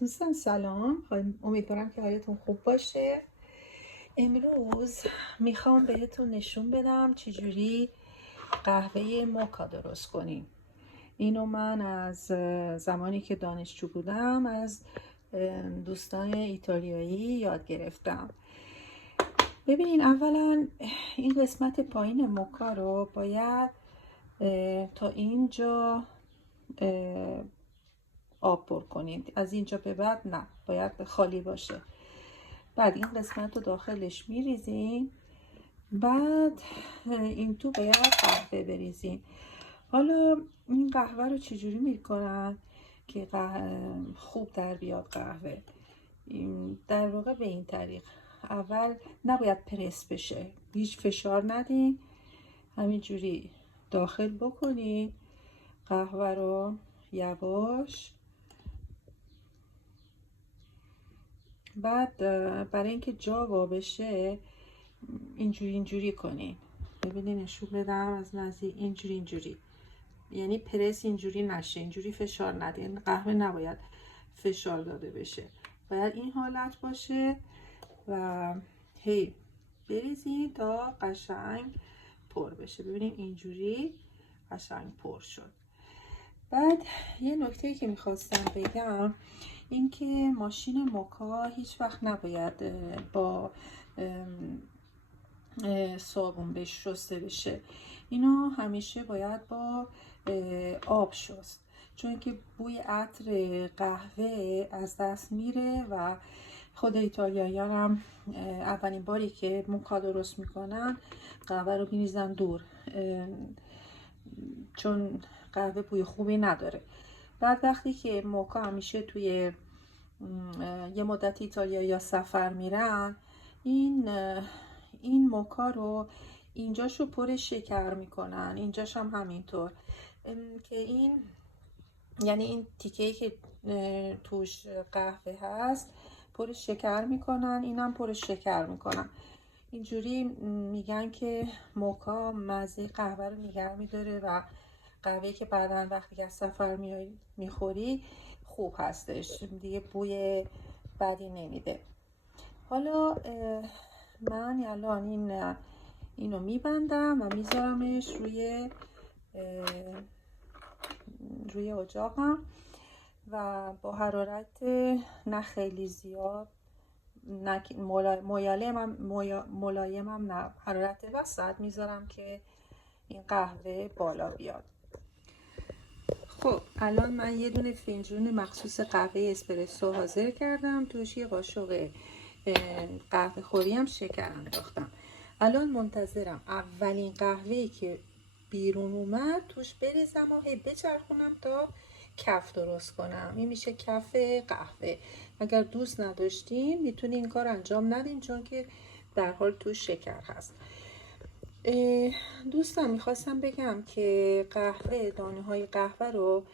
دوستان سلام، امیدوارم که حالتون خوب باشه. امروز میخوام بهتون نشون بدم چجوری قهوه موکا درست کنیم. اینو من از زمانی که دانشجو بودم از دوستان ایتالیایی یاد گرفتم. ببینین، اولا این قسمت پایین موکا رو باید تا اینجا آب پر کنید. از اینجا به بعد نه، باید خالی باشه. بعد این قسمت رو داخلش میریزین، بعد این تو باید قهوه بریزین. حالا این قهوه رو چجوری میکنن که خوب در بیاد قهوه؟ در واقع به این طریق: اول نباید پرس بشه، هیچ فشار ندین، همینجوری داخل بکنین قهوه رو یواش. بعد برای اینکه جا وا بشه اینجوری کنین. ببینین، نشون بدم از نزدیک. اینجوری یعنی پرس اینجوری نشه، اینجوری فشار ندین. قهوه نباید فشار داده بشه، باید این حالت باشه و هی بریزین تا قشنگ پر بشه. ببینین اینجوری قشنگ پر شد. بعد یه نکته که میخواستم بگم این که ماشین موکا هیچ وقت نباید با صابون شسته بشه. اینو همیشه باید با آب شست، چون که بوی عطر قهوه از دست میره و خود ایتالیایی‌ها هم اولین باری که موکا درست میکنن قهوه رو میریزن دور، چون قهوه بوی خوبی نداره. بعد وقتی که موکا همیشه توی یه مدت ایتالیایی‌ها سفر میرن، این موکا رو اینجاشو پر شکر میکنن، اینجاش هم همینطور، که این یعنی این تیکه‌ای که توش قهوه هست پر شکر میکنن، اینم پر شکر میکنن. اینجوری میگن که موکا مزه قهوه رو نگه میداره و قهوه‌ای که بعداً وقتی که از سفر میخوری خوب هستش، دیگه بوی بدی نمیده. حالا من الان اینو میبندم و میذارمش روی اجاقم و با حرارت نه خیلی زیاد، نه ملایمم نه، حرارت وسط میذارم که این قهوه بالا بیاد. خب الان من یه دونه فنجون مخصوص قهوه اسپرسو حاضر کردم، توش یه قاشق قهوه خوری هم شکر انداختم. الان منتظرم اولین قهوه‌ای که بیرون اومد توش بریزم و هی بچرخونم تا کف درست کنم. این میشه کف قهوه. اگر دوست نداشتین میتونین این کار انجام ندین، چون که در حال توش شکر هست. دوستان میخواستم بگم که دانه های قهوه رو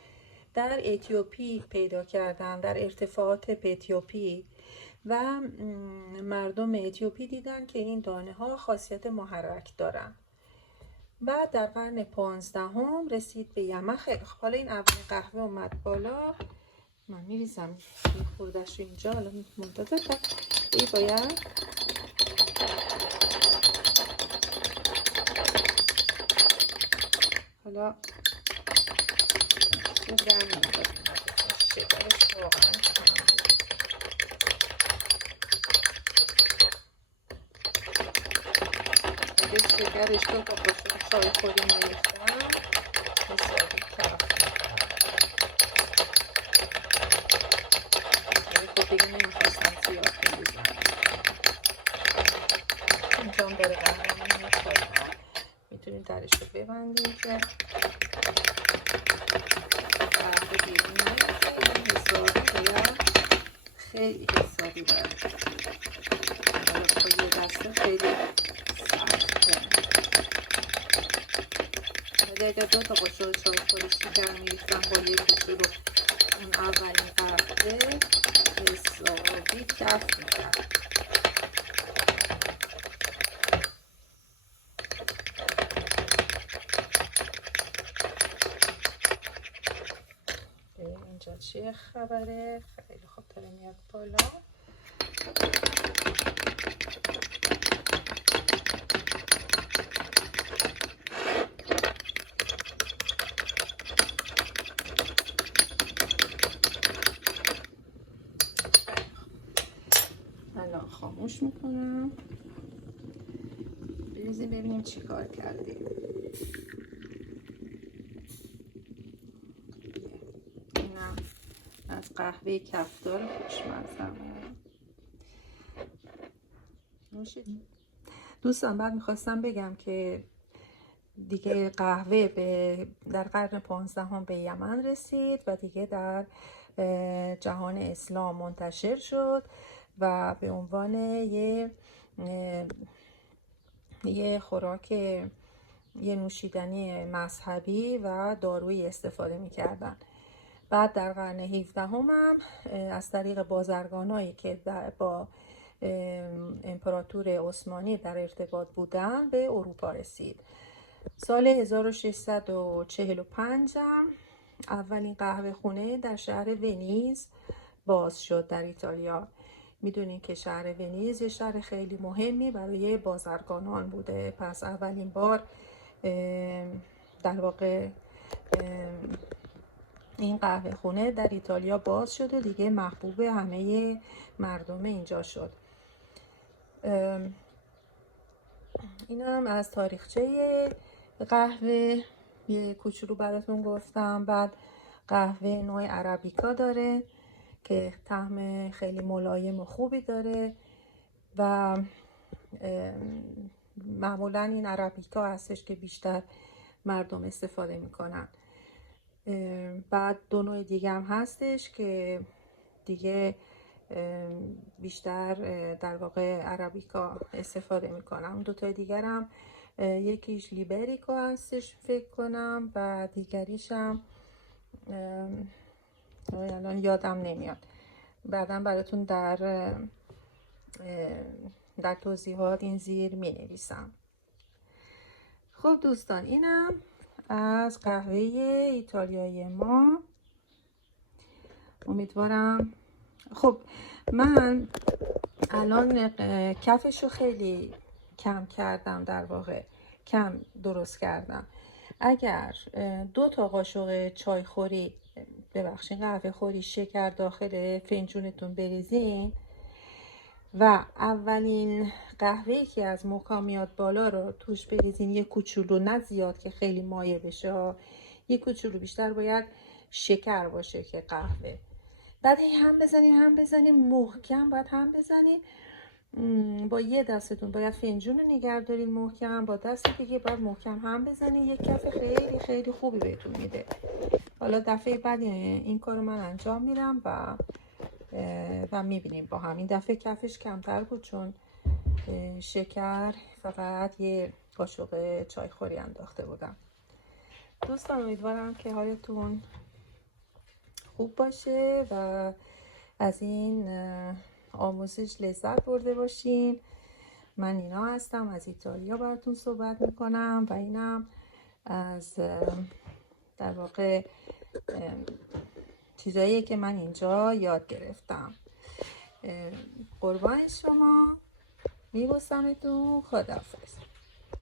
در اتیوپی پیدا کردن، در ارتفاعات اتیوپی، و مردم اتیوپی دیدن که این دانه ها خاصیت محرک دارن. بعد در قرن 15 رسید به یمن. حالا این اولین قهوه اومد بالا، من میریزم این خوردش اینجا. حالا منتظر این باید حالا این در نمیداد شکرش واقعا اگه شکرش رو با قاشق چای خوری نریختم حسابی کف. خب دیگه نمیخواستم زیاد بریزم. اینجا هم داره قهوه میخواد، میتونید درش رو ببندید که قهوه بیرون نریزه. حسابی باید خیلی حسابی باید با یه دسته خیلی اگر 2 تا قاشق چای خوری شکر میریختم با یه کوچولو اون اولین قهوه حسابی کف میکرد. اینجا چه خبره؟ خیلی خوب. داره میاد بالا. الان خاموش میکنم، بریزیم ببینیم چی کار کردیم. اینم از قهوه کفتار خوشمزه‌مون. نوشید دوستان، بعد میخواستم بگم که دیگه قهوه در قرن 15 به یمن رسید و دیگه در جهان اسلام منتشر شد و به عنوان یه خوراک، یه نوشیدنی مذهبی و دارویی استفاده میکردن. بعد در قرن 17 هم از طریق بازرگانایی که با امپراتور عثمانی در ارتباط بودن به اروپا رسید. سال 1645 اولین قهوه خونه در شهر ونیز باز شد در ایتالیا. میدونین که شهر ونیز یه شهر خیلی مهمی برای بازرگانان بوده. پس اولین بار در واقع این قهوه خونه در ایتالیا باز شد و دیگه محبوب همه مردم اینجا شد. اینم از تاریخچه قهوه یه کوچولو براتون گفتم. بعد قهوه نوع عربیکا داره که طعم خیلی ملایم و خوبی داره و معمولا این عربیکا هستش که بیشتر مردم استفاده میکنن. بعد دو نوع دیگه هم هستش که دیگه بیشتر در واقع عربیکا استفاده میکنم. اون دوتا دیگر هم یکیش لیبریکا هستش فکر کنم و دیگریش هم الان یادم نمیاد، بعدم براتون در توضیحات این زیر می نویسم. خب دوستان، اینم از قهوه ایتالیایی ما. امیدوارم. خب من الان کفشو خیلی کم کردم، در واقع کم درست کردم. اگر 2 تا قاشق چای خوری، ببخشید قهوه خوری شکر داخل فنجونتون بریزین و اولین قهوه‌ای که از موکا میاد بالا رو توش بریزین، یه کوچولو، نه زیاد که خیلی مایع بشه، یه کوچولو بیشتر باید شکر باشه که قهوه. بعد هم بزنین محکم، باید هم بزنین. با یه دستتون باید فنجون رو نگه دارین محکم، با دست دیگه باید محکم هم بزنین. یک کف خیلی خیلی خوبی بهتون میده. حالا دفعه بعد این کارو من انجام میدم و میبینیم با هم. این دفعه کفش کمتر بود چون شکر فقط یه قاشق چای خوری انداخته بودم. دوستان امیدوارم که حالتون خوب باشه و از این آموزش لذت برده باشین. من نینا هستم، از ایتالیا براتون صحبت میکنم و اینم از در واقع چیزایی که من اینجا یاد گرفتم. قربان شما، میبوسمتون. خداحافظ.